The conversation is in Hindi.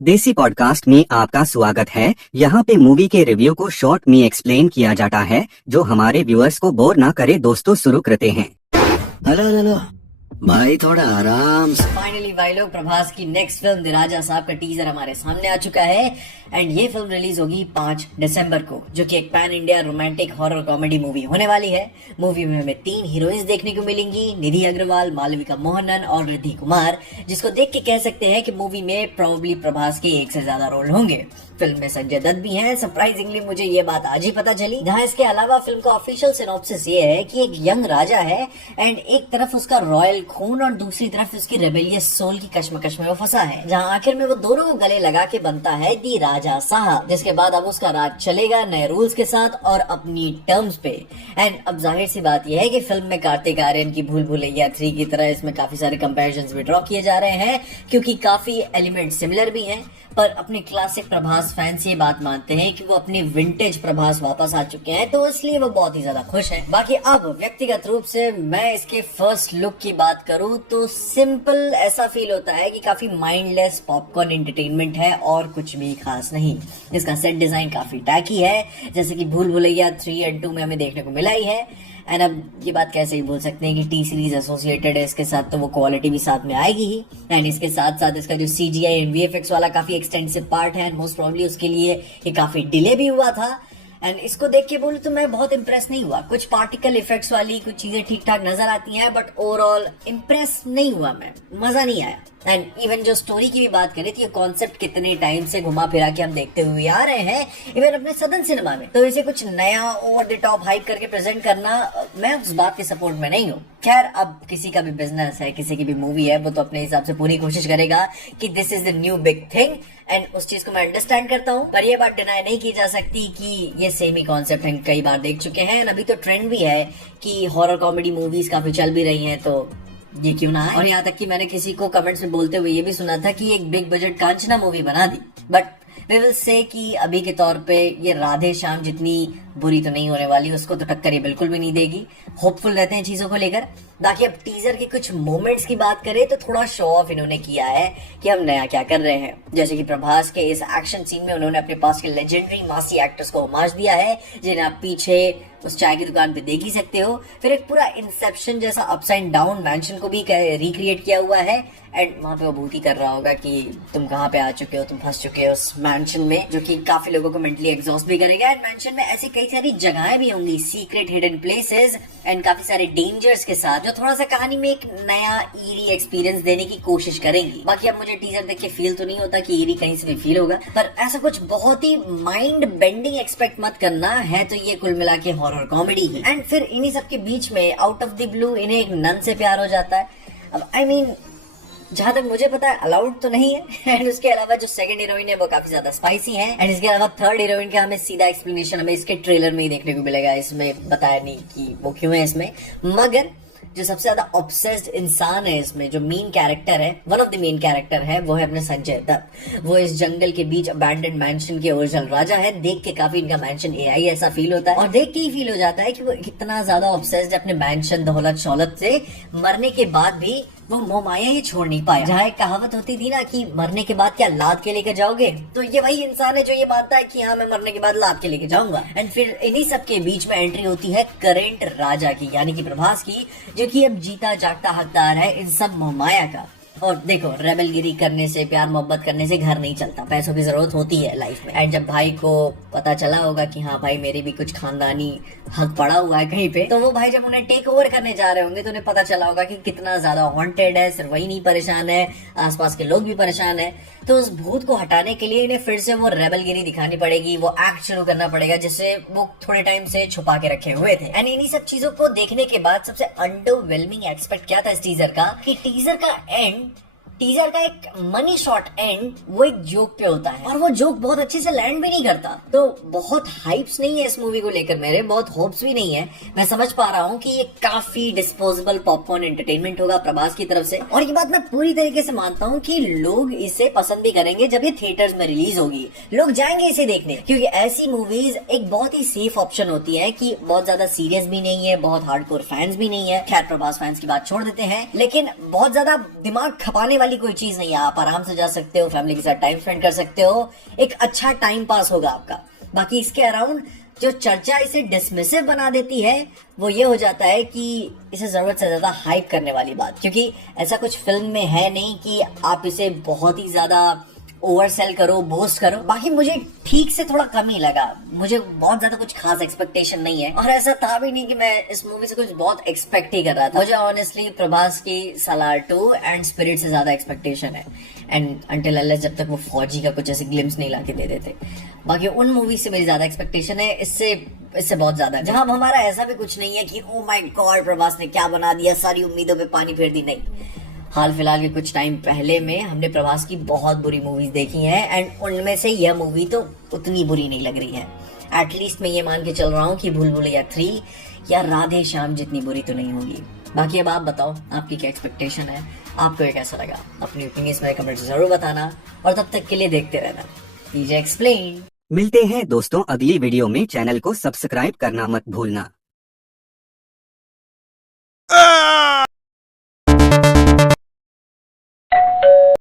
देसी पॉडकास्ट में आपका स्वागत है। यहाँ पे मूवी के रिव्यू को शॉर्ट में एक्सप्लेन किया जाता है जो हमारे व्यूअर्स को बोर ना करे। दोस्तों शुरू करते हैं। हेलो हेलो भाई, थोड़ा आराम से। फाइनली भाई लोग, प्रभास की नेक्स्ट फिल्म द राजा साहब का टीजर हमारे सामने आ चुका है एंड ये फिल्म रिलीज होगी 5 दिसंबर को, जो कि एक pan India romantic horror comedy movie होने वाली है। मूवी में हमें 3 हीरोइंस देखने को मिलेंगी, निधि अग्रवाल, मालविका मोहनन और रिद्धि कुमार, जिसको देख के कह सकते हैं कि मूवी में प्रोबेबली प्रभास के 1 से ज्यादा रोल होंगे। फिल्म में संजय दत्त भी हैं। सरप्राइजिंगली मुझे ये बात आज ही पता चली। जहाँ इसके अलावा फिल्म का ऑफिशियल सिनॉप्सिस ये है कि एक यंग राजा है एंड एक तरफ उसका रॉयल खून और दूसरी तरफ उसकी रेबेलियस सोल की कश्मकश में वो फंसा है, जहाँ आखिर में वो दोनों को गले लगा के बनता है दी राजा साहब, जिसके बाद अब उसका राज चलेगा नए रूल्स के साथ और अपनी टर्म्स पे। एंड अब जाहिर सी बात यह है कि फिल्म में कार्तिक आर्यन की भूल भुलैया 3 की तरह इसमें काफी सारे कंपैरिजंस भी ड्रॉ किए जा रहे हैं, क्योंकि काफी एलिमेंट सिमिलर भी हैं। पर अपने क्लासिक प्रभास फैंस ये बात मानते हैं कि वो अपने विंटेज प्रभास वापस आ चुके हैं, तो इसलिए वो बहुत ही ज्यादा खुश हैं। बाकी अब व्यक्तिगत रूप से मैं इसके फर्स्ट लुक की बात करूं तो सिंपल ऐसा फील होता है कि काफी माइंडलेस पॉपकॉर्न एंटरटेनमेंट है और कुछ भी खास नहीं। इसका सेट डिजाइन काफी टैकी है, जैसे कि भूल भुलैया 3 और 2 में हमें देखने को मिला ही है। एंड अब ये बात कैसे ही बोल सकते हैं कि टी सीरीज एसोसिएटेड है इसके साथ, तो वो क्वालिटी भी साथ में आएगी ही। एंड इसके साथ साथ इसका जो CGI एंड VFX वाला काफी एक्सटेंसिव पार्ट है, मोस्ट प्रोबेबली उसके लिए ये काफी डिले भी हुआ था। एंड इसको देख के बोलूं तो मैं बहुत इंप्रेस नहीं हुआ। कुछ पार्टिकल इफेक्ट्स वाली कुछ चीजें ठीक ठाक नजर आती हैं, बट ओवरऑल इंप्रेस नहीं हुआ मैं, मजा नहीं आया। एंड इवन जो स्टोरी की भी बात करें तो ये कॉन्सेप्ट कितने टाइम से घुमा फिरा के हम देखते हुए आ रहे हैं, इवन अपने सदन सिनेमा में, तो इसे कुछ नया ओवर द टॉप हाइप करके प्रेजेंट करना, मैं उस बात के सपोर्ट में नहीं हूँ। खैर, अब किसी का भी बिजनेस है, किसी की भी मूवी है, वो तो अपने हिसाब से पूरी कोशिश करेगा कि this is the new big thing, and उस चीज को मैं अंडरस्टैंड करता हूँ। पर ये बात डिनाई नहीं की जा सकती कि ये सेम ही कॉन्सेप्ट हम कई बार देख चुके हैं। अभी तो ट्रेंड भी है कि हॉरर कॉमेडी मूवीज काफी चल भी रही हैं, तो ये क्यों ना है। और यहाँ तक कि मैंने किसी को कमेंट्स में बोलते हुए ये भी सुना था कि एक बिग बजट कांचना मूवी बना दी, बट वी विल से कि अभी के तौर पे ये राधे श्याम जितनी बुरी तो नहीं होने वाली, उसको तो टक्कर ये बिल्कुल भी नहीं देगी। होपफुल रहते हैं चीजों को लेकर। बाकी अब टीजर के कुछ मोमेंट्स की बात करें तो थोड़ा शो ऑफ इन्होंने किया है कि हम नया क्या कर रहे हैं। जैसे कि प्रभास के इस एक्शन सीन में उन्होंने अपने पास के लेजेंडरी मासी एक्टर्स को होमाज दिया है, जिन्हें आप पीछे उस चाय की दुकान पे देख ही सकते हो। फिर एक पूरा इंसेप्शन जैसा अपसाइड डाउन मैंशन को भी रिक्रिएट किया हुआ है, एंड वहां पे वो भूत ही कर रहा होगा कि तुम कहाँ पे आ चुके हो, तुम फंस चुके हो उस मैंशन में, जो कि काफी लोगों को मेंटली एग्जॉस्ट भी करेगा। एंड मैंशन में ऐसी कई सारी जगहें भी होंगी, सीक्रेट हिडन प्लेसेस एंड काफी सारे डेंजर्स के साथ, जो थोड़ा सा कहानी में एक नया ईरी एक्सपीरियंस देने की कोशिश करेंगी। बाकी अब मुझे टीजर देख के फील तो नहीं होता कि ईरी कहीं से भी फील होगा, पर ऐसा कुछ बहुत ही माइंड बेंडिंग एक्सपेक्ट मत करना है, तो ये कुल मिला के हॉरर कॉमेडी है। एंड फिर इन्हीं सब के बीच में आउट ऑफ द ब्लू इन्हें एक नन से प्यार हो जाता है। अब I mean, जहां तक मुझे पता है अलाउड तो नहीं है। एंड उसके अलावा जो सेकंड हीरोइन है वो काफी ज्यादा स्पाइसी है। एंड इसके अलावा थर्ड हीरोइन का हमें सीधा एक्सप्लेनेशन हमें इसके ट्रेलर में ही देखने को मिलेगा, इसमें बताया नहीं कि वो क्यों है इसमें। मगर जो सबसे ज्यादा ऑब्सेस्ड इंसान है इसमें, जो मेन कैरेक्टर है, one of the main character है, वो है अपने संजय दत्त। वो इस जंगल के बीच अबैंडन मैंशन के ओरिजिनल राजा है। देख के काफी इनका मैंशन AI ऐसा फील होता है, और देख के ही फील हो जाता है कि वो कितना ज्यादा ऑब्सेस्ड है अपने मैंशन दौलत शौलत से। मरने के बाद भी वो मोहमाया ही छोड़ नहीं पाया। जहाँ एक कहावत होती थी ना कि मरने के बाद क्या लाद के लेकर जाओगे, तो ये वही इंसान है जो ये मानता है कि हाँ मैं मरने के बाद लाद के लेके जाऊंगा। एंड फिर इन्हीं सब के बीच में एंट्री होती है करेंट राजा की, यानी कि प्रभास की, जो कि अब जीता जागता हकदार है इन सब मोहमाया का। और देखो, रेबलगिरी करने से, प्यार मोहब्बत करने से घर नहीं चलता, पैसों की जरूरत होती है लाइफ में। एंड जब भाई को पता चला होगा कि हाँ भाई मेरे भी कुछ खानदानी हक पड़ा हुआ है कहीं पे, तो वो भाई जब उन्हें टेक ओवर करने जा रहे होंगे तो उन्हें पता चला होगा कि कितना ज्यादा हॉन्टेड है। सिर्फ वही नहीं परेशान है, आसपास के लोग भी परेशान है। तो उस भूत को हटाने के लिए इन्हें फिर से वो रेबलगिरी दिखानी पड़ेगी, वो एक्ट शुरू करना पड़ेगा जिससे वो थोड़े टाइम से छुपा के रखे हुए थे। एंड इन्हीं सब चीजों को देखने के बाद सबसे अंडरवेलमिंग एक्सपेक्ट क्या था इस टीजर का, कि टीजर का एंड, टीजर का एक मनी शॉट एंड वो एक जोक पे होता है, और वो जोक बहुत अच्छे से लैंड भी नहीं करता। तो बहुत हाइप्स नहीं है इस मूवी को लेकर, मेरे बहुत होप्स भी नहीं है। मैं समझ पा रहा हूँ कि ये काफी डिस्पोजेबल पॉपकॉर्न एंटरटेनमेंट होगा प्रभास की तरफ से, और ये बात मैं पूरी तरीके से मानता हूँ कि लोग इसे पसंद भी करेंगे। जब ये थिएटर्स में रिलीज होगी लोग जाएंगे इसे देखने, क्योंकि ऐसी मूवीज एक बहुत ही सेफ ऑप्शन होती है कि बहुत ज्यादा सीरियस भी नहीं है, बहुत हार्डकोर फैंस भी नहीं है। खैर, प्रभास फैंस की बात छोड़ देते हैं, लेकिन बहुत ज्यादा दिमाग खपाने वाली वाली कोई चीज नहीं है, आप आराम से जा सकते हो, फैमिली के साथ टाइम स्पेंड कर सकते हो, एक अच्छा टाइम पास होगा आपका। बाकी इसके अराउंड जो चर्चा इसे डिसमिसिव बना देती है वो ये हो जाता है कि इसे जरूरत से ज्यादा हाइप करने वाली बात, क्योंकि ऐसा कुछ फिल्म में है नहीं कि आप इसे बहुत ही ज्यादा ओवर सेल करो, बोस्ट करो। बाकी मुझे ठीक से थोड़ा कम ही लगा, मुझे बहुत ज्यादा कुछ खास एक्सपेक्टेशन नहीं है, और ऐसा था भी नहीं कि मैं इस मूवी से कुछ बहुत एक्सपेक्ट ही कर रहा था। मुझे ऑनेस्टली प्रभास की सालार 2 एंड स्पिरिट से ज्यादा एक्सपेक्टेशन है, एंड अंटिल अनलेस जब तक वो फौजी का कुछ ऐसे ग्लिम्स नहीं लाके दे देते। बाकी उन मूवी से मेरी ज्यादा एक्सपेक्टेशन है, इससे बहुत ज्यादा, जहां हमारा ऐसा भी कुछ नहीं है कि ओ माय गॉड प्रभास ने क्या बना दिया, सारी उम्मीदों पे पानी फेर दी। नहीं, हाल फिलहाल के कुछ टाइम पहले में हमने प्रभास की बहुत बुरी मूवीज देखी हैं, एंड उनमें से यह मूवी तो उतनी बुरी नहीं लग रही है। एटलीस्ट मैं ये मान के चल रहा हूँ कि भूल भुलैया 3 या राधे श्याम जितनी बुरी तो नहीं होगी। बाकी अब आप बताओ आपकी क्या एक्सपेक्टेशन है, आपको ये कैसा लगा, अपनी ओपिनियंस में कमेंट जरूर बताना, और तब तक के लिए देखते रहना डीजे एक्सप्लेन। मिलते हैं दोस्तों अगली वीडियो में। चैनल को सब्सक्राइब करना मत भूलना।